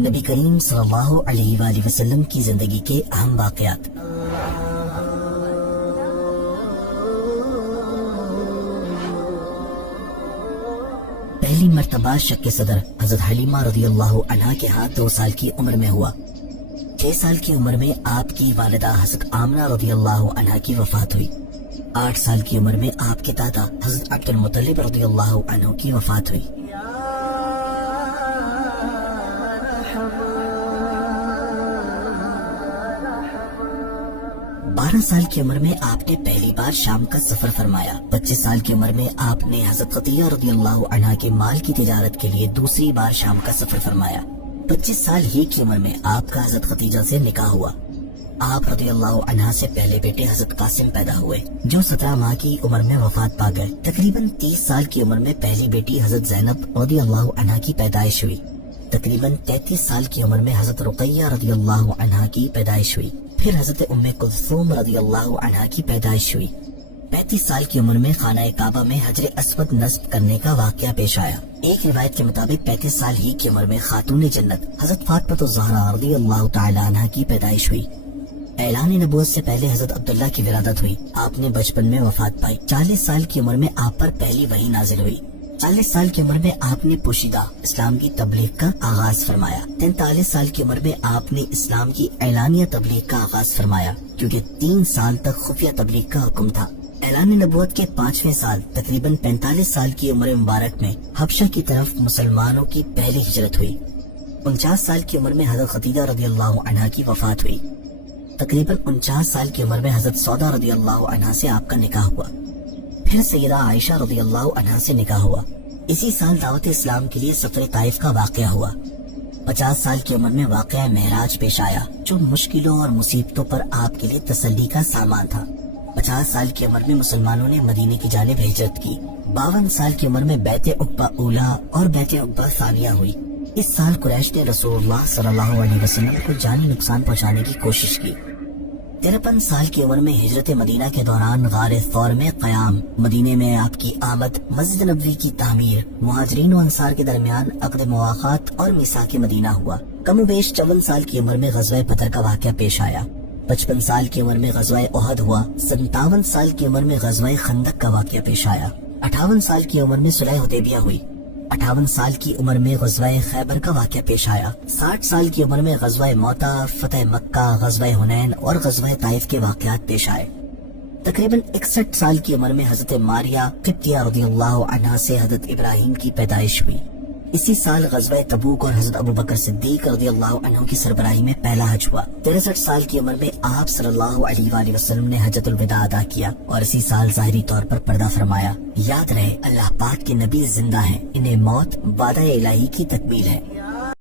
نبی کریم صلی اللہ علیہ وآلہ وسلم کی زندگی کے اہم واقعات۔ پہلی مرتبہ شق صدر حضرت حلیمہ رضی اللہ عنہا کے ہاتھ 2 سال کی عمر میں ہوا۔ 6 سال کی عمر میں آپ کی والدہ حضرت آمنہ رضی اللہ عنہا کی وفات ہوئی۔ 8 سال کی عمر میں آپ کے دادا حضرت عبد المطلب رضی اللہ عنہ کی وفات ہوئی۔ 12 سال کی عمر میں آپ نے پہلی بار شام کا سفر فرمایا۔ 25 سال کی عمر میں آپ نے حضرت خدیجہ رضی اللہ عنہا کے مال کی تجارت کے لیے دوسری بار شام کا سفر فرمایا۔ 25 سال ہی کی عمر میں آپ کا حضرت خدیجہ سے نکاح ہوا۔ آپ رضی اللہ عنہا سے پہلے بیٹے حضرت قاسم پیدا ہوئے جو 17 ماہ کی عمر میں وفات پا گئے۔ تقریباً 30 سال کی عمر میں پہلی بیٹی حضرت زینب رضی اللہ عنہا کی پیدائش ہوئی۔ تقریباً 33 سال کی عمر میں حضرت رقیہ رضی اللہ عنہا کی پیدائش ہوئی۔ پھر حضرت ام کلثوم رضی اللہ عنہا کی پیدائش ہوئی۔ 35 سال کی عمر میں خانہ کعبہ میں حجر اسود نصب کرنے کا واقعہ پیش آیا۔ ایک روایت کے مطابق 35 سال ہی کی عمر میں خاتون جنت حضرت فاطمہ الزہرا رضی اللہ تعالی عنہا کی پیدائش ہوئی۔ اعلان نبوت سے پہلے حضرت عبداللہ کی ولادت ہوئی۔ آپ نے بچپن میں وفات پائی۔ 40 سال کی عمر میں آپ پر پہلی وحی نازل ہوئی۔ 40 سال کی عمر میں آپ نے پوشیدہ اسلام کی تبلیغ کا آغاز فرمایا۔ 43 سال کی عمر میں آپ نے اسلام کی اعلانیہ تبلیغ کا آغاز فرمایا کیونکہ 3 سال تک خفیہ تبلیغ کا حکم تھا۔ اعلان نبوت کے 5ویں سال تقریباً 45 سال کی عمر مبارک میں حبشہ کی طرف مسلمانوں کی پہلی ہجرت ہوئی۔ 49 سال کی عمر میں حضرت خدیجہ رضی اللہ عنہا کی وفات ہوئی۔ تقریباً 49 سال کی عمر میں حضرت سودا رضی اللہ عنہا سے آپ کا نکاح ہوا۔ پھر سیدہ عائشہ رضی اللہ عنہا سے نکاح ہوا۔ اسی سال دعوت اسلام کے لیے سفر طائف کا واقعہ ہوا۔ 50 سال کی عمر میں واقعہ معراج پیش آیا جو مشکلوں اور مصیبتوں پر آپ کے لیے تسلی کا سامان تھا۔ 50 سال کی عمر میں مسلمانوں نے مدینے کی جانب ہجرت کی۔ 52 سال کی عمر میں بیعت عقبہ اولا اور بیعت عقبہ ثانیہ ہوئی۔ اس سال قریش نے رسول اللہ صلی اللہ علیہ وسلم کو جانی نقصان پہنچانے کی کوشش کی۔ 53 سال کی عمر میں ہجرت مدینہ کے دوران غار ثور میں قیام، مدینے میں آپ کی آمد، مسجد نبوی کی تعمیر، مہاجرین و انصار کے درمیان عقد مواخات اور میثاق مدینہ ہوا۔ کم و بیش 54 سال کی عمر میں غزوہ بدر کا واقعہ پیش آیا۔ 55 سال کی عمر میں غزوہ احد ہوا۔ 57 سال کی عمر میں غزوہ خندق کا واقعہ پیش آیا۔ 58 سال کی عمر میں صلح حدیبیہ ہوئی۔ 58 سال کی عمر میں غزوہ خیبر کا واقعہ پیش آیا۔ 60 سال کی عمر میں غزوہ موتا، فتح مکہ، غزوہ حنین اور غزوہ طائف کے واقعات پیش آئے۔ تقریباً 61 سال کی عمر میں حضرت ماریہ قبطیہ رضی اللہ عنہا سے حضرت ابراہیم کی پیدائش ہوئی۔ اسی سال غزوہ تبوک اور حضرت ابو بکر صدیق رضی اللہ عنہ کی سربراہی میں پہلا حج ہوا۔ 63 سال کی عمر میں آپ صلی اللہ علیہ وآلہ وسلم نے حجۃ الوداع ادا کیا اور اسی سال ظاہری طور پر پردہ فرمایا۔ یاد رہے اللہ پاک کے نبی زندہ ہیں، انہیں موت وعدہ الہی کی تکمیل ہے۔